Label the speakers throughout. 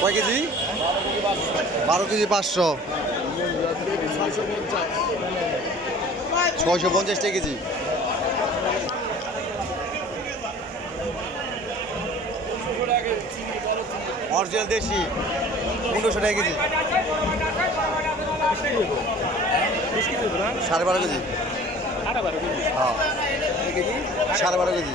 Speaker 1: কয় কেজি? বারো কেজি পাঁচশো। ছয়শো পঞ্চাশ টাকা কেজি। অরিজিনাল দেশি, পনেরোশো টাকা কেজি। সাড়ে বারো কেজি। হ্যাঁ। সাড়ে বারো কেজি।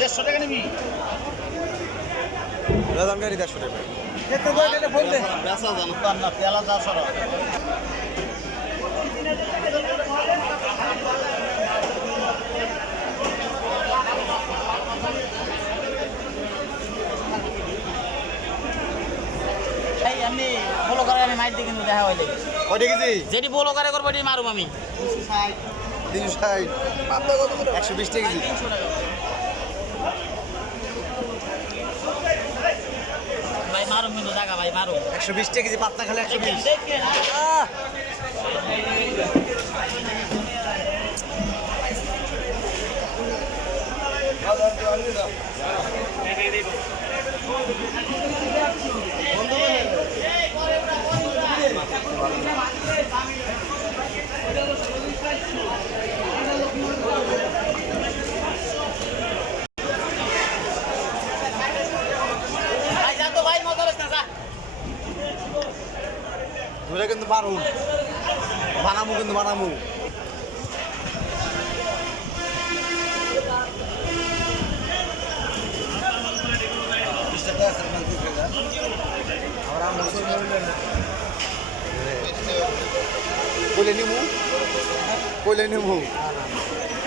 Speaker 2: দেড়শো টাকা নিবি?
Speaker 1: দাম গাড়ি দেড়শো টাকা।
Speaker 2: আমি ফলো করে আমি মাইর দিই কিন্তু দেখা হইলে
Speaker 1: কয়টা কেজি?
Speaker 2: যেটি ফলো করে করব এটি মারুম আমি।
Speaker 1: তিনশো ষাট। একশো বিশ টাকা।
Speaker 2: ভাই মারুম কিন্তু জায়গা ভাই মারুম
Speaker 1: একশো বিশ টাকা কেজি পাতলা খালে একশো বিশ।
Speaker 2: দেখেন ভাই
Speaker 1: ধরে কিন্তু পারুন বানামু কিন্তু বানামু কইলে নিমু? কইলে নিমু?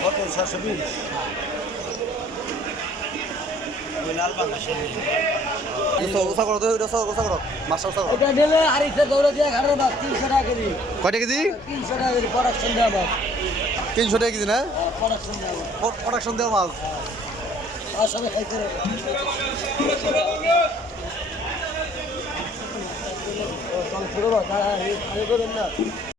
Speaker 2: কত? সাতশো বিশ।
Speaker 1: কয়টা কেজি?
Speaker 3: তিনশো টাকা কেজি
Speaker 1: না?
Speaker 3: প্রোডাকশন দেওয়া মাছ ছোটো